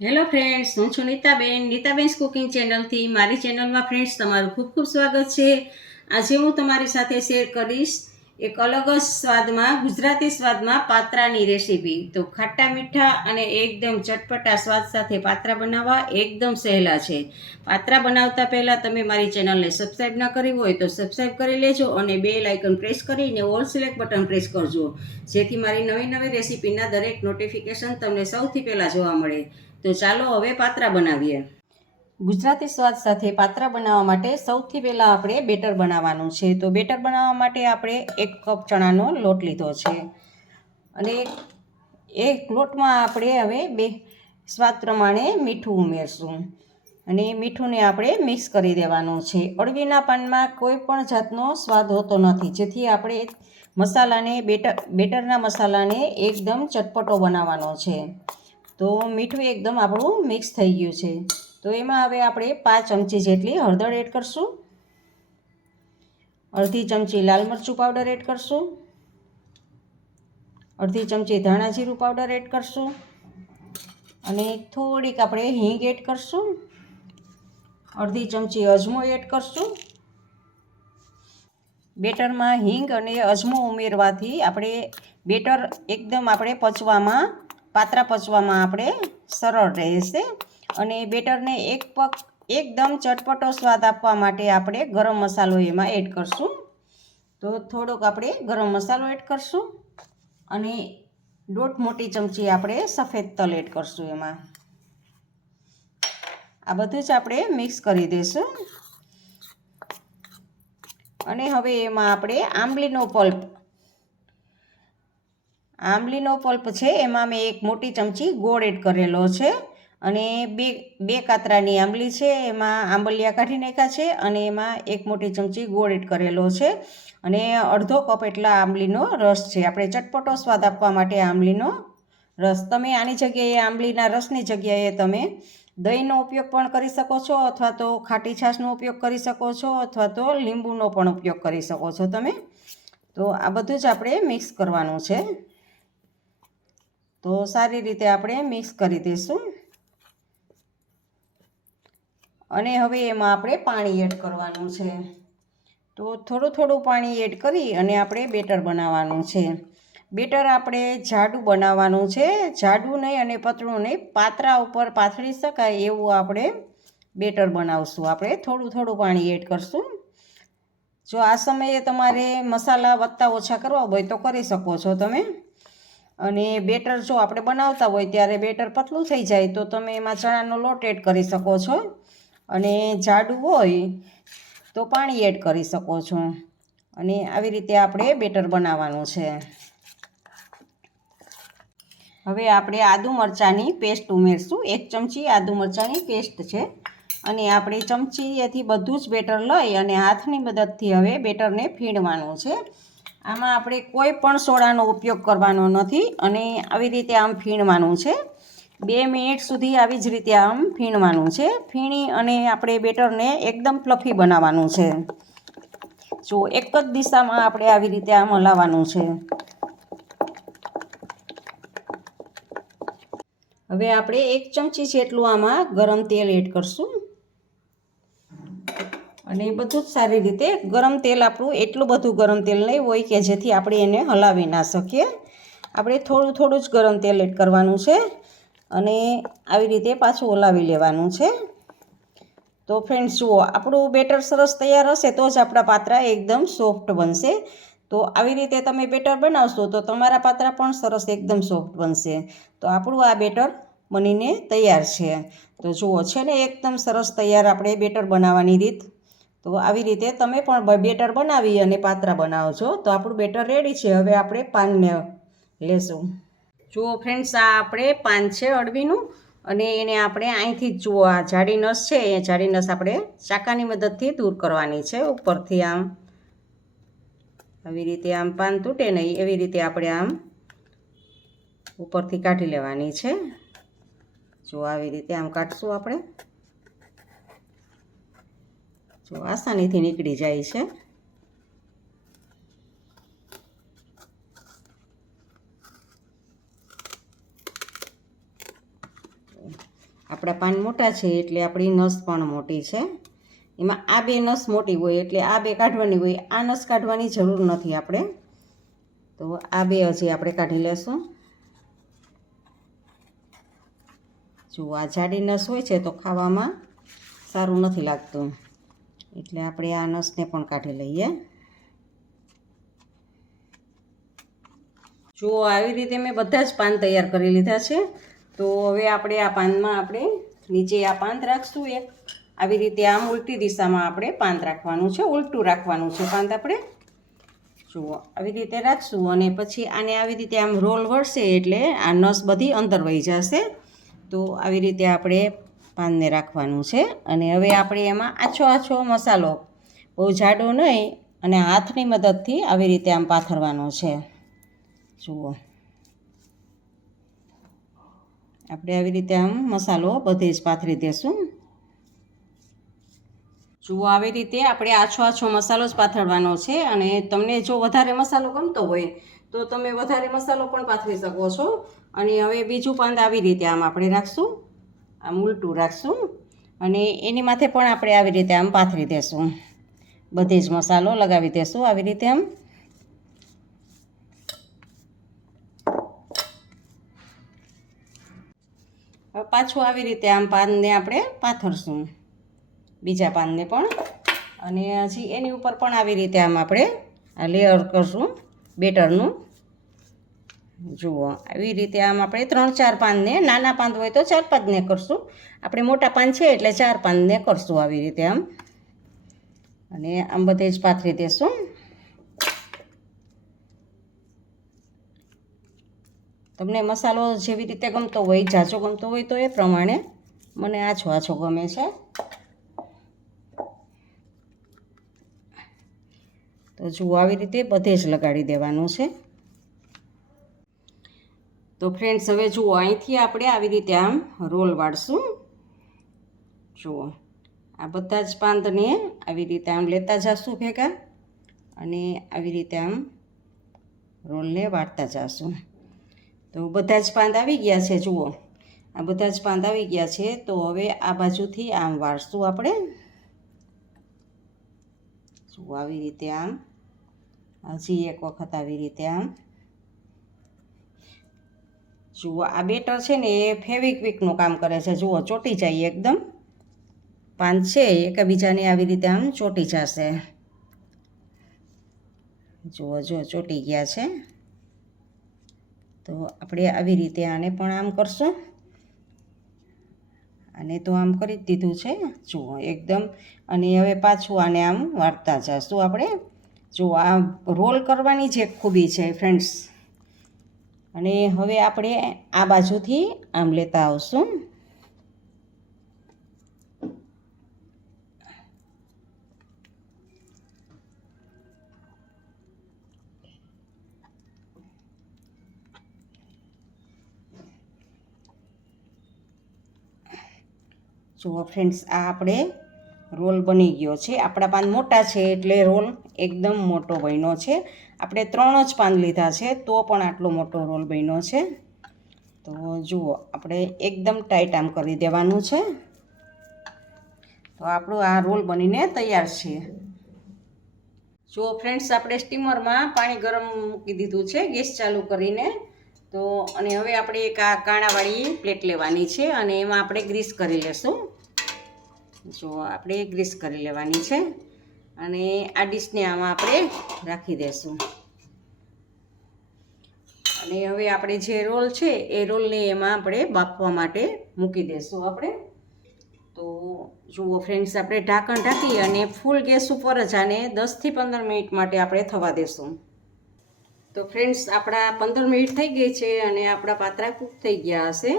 Hello friends હું છું Nitaben. નીતાબેન્સ cooking ચેનલથી મારી ચેનલમાં ફ્રેન્ડ્સ તમારું ખૂબ ખૂબ સ્વાગત છે. આજે હું તમારી સાથે શેર કરીશ એક અલગ જ સ્વાદમાં, ગુજરાતી સ્વાદમાં પાત્રાની રેસીપી તો ખાટા મીઠા અને એકદમ ચટપટા સ્વાદ સાથે પાત્રા બનાવવા એકદમ સહેલા છે. પાત્રા બનાવતા પહેલાં તમે મારી ચેનલને સબસ્ક્રાઈબ ન કરી હોય તો સબસ્ક્રાઈબ કરી લેજો અને બે લાઇકન પ્રેસ કરીને ઓલ સિલેક્ટ બટન પ્રેસ કરજો. જેથી મારી નવી નવી રેસીપીના દરેક નોટિફિકેશન તમને સૌથી પહેલાં જોવા મળે. તો ચાલો હવે પાત્રા બનાવીએ. ગુજરાતી સ્વાદ સાથે પાત્રા બનાવવા માટે સૌથી પહેલાં આપણે બેટર બનાવવાનું છે. તો બેટર બનાવવા માટે આપણે એક કપ ચણાનો લોટ લીધો છે. અને એક લોટમાં આપણે હવે બે સ્વાદ પ્રમાણે મીઠું ઉમેરશું. અને મીઠુંને આપણે મિક્સ કરી દેવાનું છે. અળવીના પાનમાં કોઈ પણ જાતનો સ્વાદ હોતો નથી. જેથી આપણે મસાલાને બેટર, બેટરના મસાલાને એકદમ ચટપટો બનાવવાનો છે. તો મીઠું એકદમ આપણું મિક્સ થઈ ગયું છે. તો એમાં હવે આપણે પાંચ ચમચી જેટલી હળદર એડ કરશું. અડધી ચમચી લાલ મરચું પાવડર એડ કરશું. અડધી ચમચી ધાણા જીરું પાવડર એડ કરશું. અને થોડીક આપણે હિંગ એડ કરશું. અડધી ચમચી અજમો એડ કરશું. બેટરમાં હિંગ અને અજમો ઉમેરવાથી આપણે બેટર એકદમ આપણે પચવામાં પાત્રા પચવામાં આપણે સરળ રહેશે. અને બેટરને એક પગ એકદમ ચટપટો સ્વાદ આપવા માટે આપણે ગરમ મસાલો એમાં એડ કરશું. તો થોડોક આપણે ગરમ મસાલો એડ કરશું. અને દોઢ મોટી ચમચી આપણે સફેદ તલ એડ કરશું એમાં. આ બધું જ આપણે મિક્સ કરી દઈશું અને હવે એમાં આપણે આંબલીનો પલ્પ આંબલીનો પલ્પ છે, એમાં મેં એક મોટી ચમચી ગોળ એડ કરેલો છે અને બે બે કાતરાની આંબલી છે, એમાં આંબલિયા કાઢી નાખ્યા છે અને એમાં એક મોટી ચમચી ગોળ એડ કરેલો છે અને અડધો કપ એટલા આંબલીનો રસ છે. આપણે ચટપટો સ્વાદ આપવા માટે આંબલીનો રસ. તમે આની જગ્યાએ આંબલીના રસની જગ્યાએ તમે દહીંનો ઉપયોગ પણ કરી શકો છો અથવા તો ખાટી છાશનો ઉપયોગ કરી શકો છો અથવા તો લીંબુનો પણ ઉપયોગ કરી શકો છો તમે. તો આ બધું જ આપણે મિક્સ કરવાનું છે. તો સારી રીતે આપણે મિક્સ કરી દઈશું અને હવે એમાં આપણે પાણી એડ કરવાનું છે. તો થોડું થોડું પાણી એડ કરી અને આપણે બેટર બનાવવાનું છે. બેટર આપણે જાડું બનાવવાનું છે. જાડું નહીં અને પતળું નહીં, પાત્રા ઉપર પાથરી શકાય એવું આપણે બેટર બનાવશું. આપણે થોડું થોડું પાણી એડ કરશું. જો આ સમયે તમારે મસાલા વધતા ઓછા કરવા હોય તો કરી શકો છો તમે. અને બેટર જો આપણે બનાવતા હોય ત્યારે બેટર પતલું થઈ જાય તો તમે એમાં ચણાનો લોટ એડ કરી શકો છો. અને જાડું હોય તો પાણી એડ કરી શકો છો. અને આવી રીતે આપણે બેટર બનાવવાનું છે. હવે આપણે આદુ મરચાંની પેસ્ટ ઉમેરશું. એક ચમચી આદુ મરચાંની પેસ્ટ છે. અને આપણે ચમચીએથી બધું જ બેટર લઈ અને હાથની મદદથી હવે બેટરને ફીણવાનું છે. આમાં આપણે કોઈ પણ સોડાનો ઉપયોગ કરવાનો નથી અને આવી રીતે આમ ફીણવાનું છે. બે મિનિટ સુધી આવી જ રીતે આમ ફીણવાનું છે. ફીણી અને આપણે બેટરને એકદમ ફ્લફી બનાવવાનું છે. જો એક જ દિશામાં આપણે આવી રીતે આમ હલાવવાનું છે. હવે આપણે એક ચમચી જેટલું આમાં ગરમ તેલ એડ કરશું. અને એ બધું જ સારી રીતે ગરમ તેલ આપણું એટલું બધું ગરમ તેલ નહીં હોય કે જેથી આપણે એને હલાવી ના શકીએ. આપણે થોડું થોડું જ ગરમ તેલ એડ કરવાનું છે અને આવી રીતે પાછું હલાવી લેવાનું છે. તો ફ્રેન્ડ્સ જુઓ, આપણું બેટર સરસ તૈયાર હશે તો જ આપણા પાત્રા એકદમ સોફ્ટ બનશે. તો આવી રીતે તમે બેટર બનાવશો તો તમારા પાત્રા પણ સરસ એકદમ સોફ્ટ બનશે. તો આપણું આ બેટર બનીને તૈયાર છે. તો જુઓ, છે ને એકદમ સરસ તૈયાર આપણે બેટર બનાવવાની રીત. તો આવી રીતે તમે પણ બેટર બનાવી અને પાત્રા છો તો આપણું બેટર રેડી છે. હવે આપણે પાનને લેશું. જુઓ ફ્રેન્ડ્સ આ આપણે પાન છે અળવીનું અને એને આપણે અહીંથી જ જુઓ, આ જાડી નસ છે, એ જાડી નસ આપણે ચાકાની મદદથી દૂર કરવાની છે ઉપરથી આમ. આવી રીતે આમ પાન તૂટે નહીં, એવી રીતે આપણે આમ ઉપરથી કાઢી લેવાની છે. જો આવી રીતે આમ કાઢશું આપણે. જો આસાનીથી નીકળી જાય છે. આપણા પાન મોટા છે એટલે આપણી નસ પણ મોટી છે. એમાં આ બે નસ મોટી હોય એટલે આ બે કાઢવાની હોય, આ નસ કાઢવાની જરૂર નથી આપણે. તો આ બે હજી આપણે કાઢી લેશું. જો આ જાડી નસ હોય છે તો ખાવામાં સારું નથી લાગતું. એટલે આપણે આ નસને પણ કાઢી લઈએ. જો આવી રીતે મેં બધા જ પાન તૈયાર કરી લીધા છે, તો હવે આપણે આ પાનમાં આપણે નીચે આ પાન રાખશું એક. આવી રીતે આમ ઉલટી દિશામાં આપણે પાન રાખવાનું છે, ઉલટું રાખવાનું છે પાન આપણે. જુઓ, આવી રીતે રાખશું અને પછી આને આવી રીતે આમ રોલ વળશે એટલે આ નસ બધી અંદર વહી જશે. તો આવી રીતે આપણે પાનને રાખવાનું છે અને હવે આપણે એમાં આછો આછો મસાલો, બહુ જાડો નહીં અને હાથની મદદથી આવી રીતે આમ પાથરવાનો છે. જુઓ. આપણે આવી રીતે આમ મસાલો બધે જ પાથરી દેશું. જુઓ આવી રીતે આપણે આછો આછો મસાલો જ પાથરવાનો છે અને તમને જો વધારે મસાલો ગમતો હોય તો તમે વધારે મસાલો પણ પાથરી શકો છો. અને હવે બીજું પાંદ આવી રીતે આમ આપણે રાખશું. આમ ઉલટું રાખશું અને એની માથે પણ આપણે આવી રીતે આમ પાથરી દેશું. બધે જ મસાલો લગાવી દેશું આવી રીતે આમ. પાછું આવી રીતે આમ પાનને આપણે પાથરશું. બીજા પાનને પણ. અને હજી એની ઉપર પણ આવી રીતે આમ આપણે લેયર કરશું બેટરનું. જુઓ, આવી રીતે આમ આપણે ત્રણ, ચાર પાનને નાના પાન હોય તો ચાર પાંચને કરશું. આપણે મોટા પાન છે એટલે ચાર પાનને કરશું આવી રીતે આમ. અને આમ બધે જ પાથરી દેશું. તમને મસાલો જેવી રીતે ગમતો હોય જાજો ગમતો હોય તો એ પ્રમાણે મને આછો આછો ગમે છે. તો જુઓ, આવી રીતે બધે જ લગાડી દેવાનું છે. તો ફ્રેન્ડ્સ હવે જુઓ, અહીંથી આપણે આવી રીતે આમ રોલ વાળશું. જુઓ, આ બધા જ પાંદને આવી રીતે આમ લેતા જશું ભેગા અને આવી રીતે આમ રોલને વાળતા જશું. તો બધા જ પાંદ આવી ગયા છે, જુઓ. આ બધા જ પાંદ આવી ગયા છે, તો હવે આ બાજુથી આમ વાળશું આપણે. જુઓ, આવી રીતે આમ, હજી એક વખત આવી રીતે આમ જુઓ, આ બેટર છે ને એ ફેવિક્વિકનું કામ કરે છે. જુઓ, ચોટી જાય એકદમ. પાન છે, એકબીજાને આવી રીતે આમ ચોટી જશે. જુઓ જો ચોટી ગયા છે. તો આપણે આવી રીતે આને પણ આમ કરશું. આને તો આમ કરી દીધું છે. જુઓ, એકદમ. અને હવે પાછું આને આમ વાળતા જશું આપણે. જુઓ, આ રોલ કરવાની જે ખૂબી છે ફ્રેન્ડ્સ અને હવે આપણે આ બાજુથી આમ લેતા આવશું. જુઓ ફ્રેન્ડ્સ આ આપણે રોલ બની ગયો છે. આપણા પાન મોટા છે એટલે રોલ એકદમ મોટો બન્યો છે. આપણે ત્રણ જ પાન લીધા છે, તો પણ આટલો મોટો રોલ બન્યો છે. તો જુઓ, આપણે એકદમ ટાઈટ આમ કરી દેવાનું છે. તો આપણો આ રોલ બનીને તૈયાર છે. જુઓ ફ્રેન્ડ્સ, આપણે સ્ટીમરમાં પાણી ગરમ મૂકી દીધું છે, ગેસ ચાલુ કરીને. તો અને હવે આપણે એક આ કાણાવાળી પ્લેટ લેવાની છે અને એમાં આપણે ગ્રીસ કરી લેશું. જો આપણે ગ્રીસ કરી લેવાની છે અને આ ડીશને આમાં આપણે રાખી દઈશું અને હવે આપણે જે રોલ છે એ રોલને એમાં આપણે બાફવા માટે મૂકી દઈશું આપણે. તો જુઓ ફ્રેન્ડ્સ, આપણે ઢાંકણ ઢાંકી અને ફૂલ ગેસ ઉપર જ આને દસથી પંદર મિનિટ માટે આપણે થવા દેશું. તો ફ્રેન્ડ્સ, આપણા પંદર મિનિટ થઈ ગઈ છે અને આપણા પાત્રા કૂક થઈ ગયા હશે.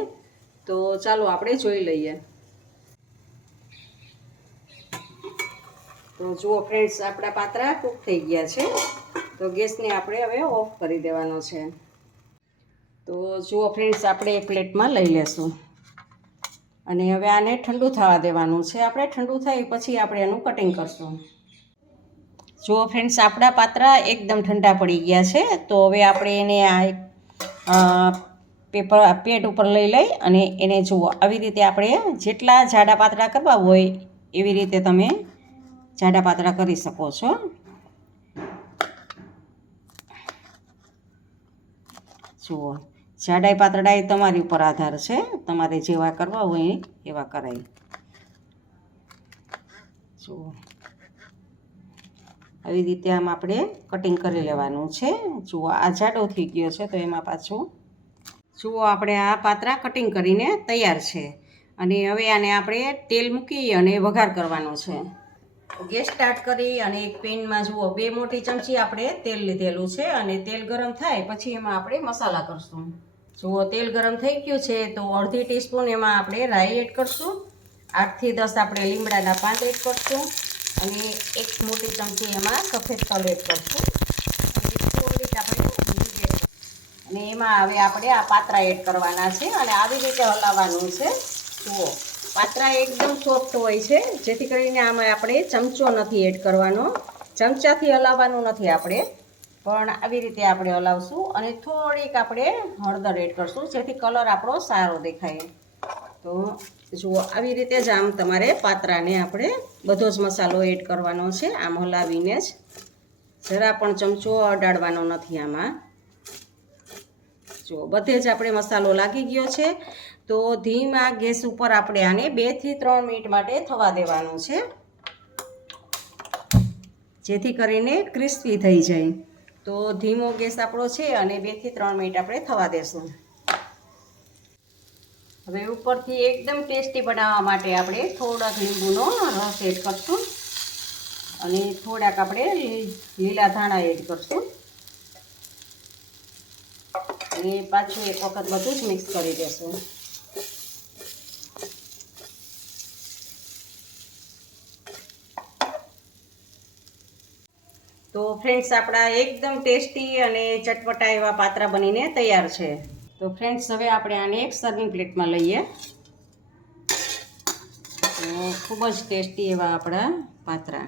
તો ચાલો આપણે જોઈ લઈએ. તો જુઓ ફ્રેન્ડ્સ આપણા પાત્રા કૂક થઈ ગયા છે. તો ગેસને આપણે હવે ઓફ કરી દેવાનો છે. તો જુઓ ફ્રેન્ડ્સ આપણે એક પ્લેટમાં લઈ લેશું. અને હવે આને ઠંડુ થવા દેવાનું છે. આપણે ઠંડુ થાય પછી આપણે એનું કટિંગ કરશું. જુઓ ફ્રેન્ડ્સ આપણા પાત્રા એકદમ ઠંડા પડી ગયા છે. તો હવે આપણે એને આ પેપર પેટ ઉપર લઈ લઈ અને એને જુઓ. આવી રીતે આપણે જેટલા જાડા પાતળા કરવા હોય એવી રીતે તમે જાડા પાતળા કરી શકો છો. જુઓ, જાડાઈ પાતળાઈ તમારી ઉપર આધાર છે. તમારે જેવા કરવા હોય એવા કરાય. જુઓ. આવી રીતે આમ આપણે કટિંગ કરી લેવાનું છે. જુઓ, આ જાડો થઈ ગયો છે તો એમાં પાછું જુઓ, આપણે આ પાતરા કટિંગ કરીને તૈયાર છે. અને હવે આને આપણે તેલ મૂકી અને વઘાર કરવાનો છે. ગેસ સ્ટાર્ટ કરી અને એક પેનમાં જુઓ, બે મોટી ચમચી આપણે તેલ લીધેલું છે અને તેલ ગરમ થાય પછી એમાં આપણે મસાલા કરશું. જુઓ, તેલ ગરમ થઈ ગયું છે તો અડધી ટીસ્પૂન એમાં આપણે રાઈ એડ કરશું. આઠથી દસ આપણે લીમડાના પાન એડ કરશું અને એક મોટી ચમચી એમાં સફેદ તલ એડ કરશું. અને એમાં હવે આપણે આ પાત્રા એડ કરવાના છે અને આવી રીતે હલાવવાનું છે. જુઓ. પાત્રા એકદમ સોફ્ટ હોય છે, જેથી કરીને આમાં આપણે ચમચો નથી એડ કરવાનો, ચમચાથી હલાવવાનું નથી આપણે, પણ આવી રીતે આપણે હલાવશું અને થોડીક આપણે હળદર એડ કરશું, જેથી કલર આપણો સારો દેખાય. તો જુઓ, આવી રીતે જ આમ તમારે પાત્રાને આપણે બધો જ મસાલો એડ કરવાનો છે, આમ હલાવીને જ. જરા પણ ચમચો અડાડવાનો નથી આમાં. જુઓ, બધે જ આપણે મસાલો લાગી ગયો છે. તો ધીમા ગેસ ઉપર આપણે આને બેથી ત્રણ મિનિટ માટે થવા દેવાનું છે. જેથી કરીને ક્રિસ્પી થઈ જાય. તો ધીમો ગેસ આપણો છે અને બેથી ત્રણ મિનિટ આપણે થવા દેશું. હવે ઉપરથી એકદમ ટેસ્ટી બનાવવા માટે આપણે થોડાક લીંબુનો રસ એડ કરશું. અને થોડાક આપણે લીલા ધાણા એડ કરશું. અને પાછું એક વખત બધું જ મિક્સ કરી દેશું. તો ફ્રેન્ડ્સ આપણા એકદમ ટેસ્ટી અને ચટપટા એવા પાત્રા બનીને તૈયાર છે. તો ફ્રેન્ડ્સ હવે આપણે આને એક સર્વિંગ પ્લેટમાં લઈએ. તો ખૂબ જ ટેસ્ટી એવા આપણા પાત્રા.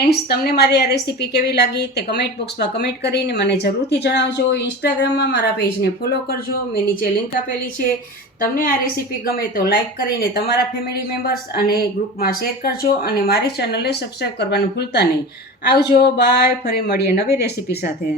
ફ્રેન્ડ્સ તમને મારી આ રેસીપી કેવી લાગી તે કમેન્ટ બોક્સમાં કમેન્ટ કરીને મને જરૂરથી જણાવજો. ઇન્સ્ટાગ્રામમાં મારા પેજને ફોલો કરજો. મેં નીચે લિંક આપેલી છે. તમને આ રેસીપી ગમે તો લાઇક કરીને તમારા ફેમિલી મેમ્બર્સ અને ગ્રુપમાં શેર કરજો અને મારી ચેનલને સબસ્ક્રાઈબ કરવાનું ભૂલતા નહીં. આવજો બાય ફરી મળીએ નવી રેસીપી સાથે.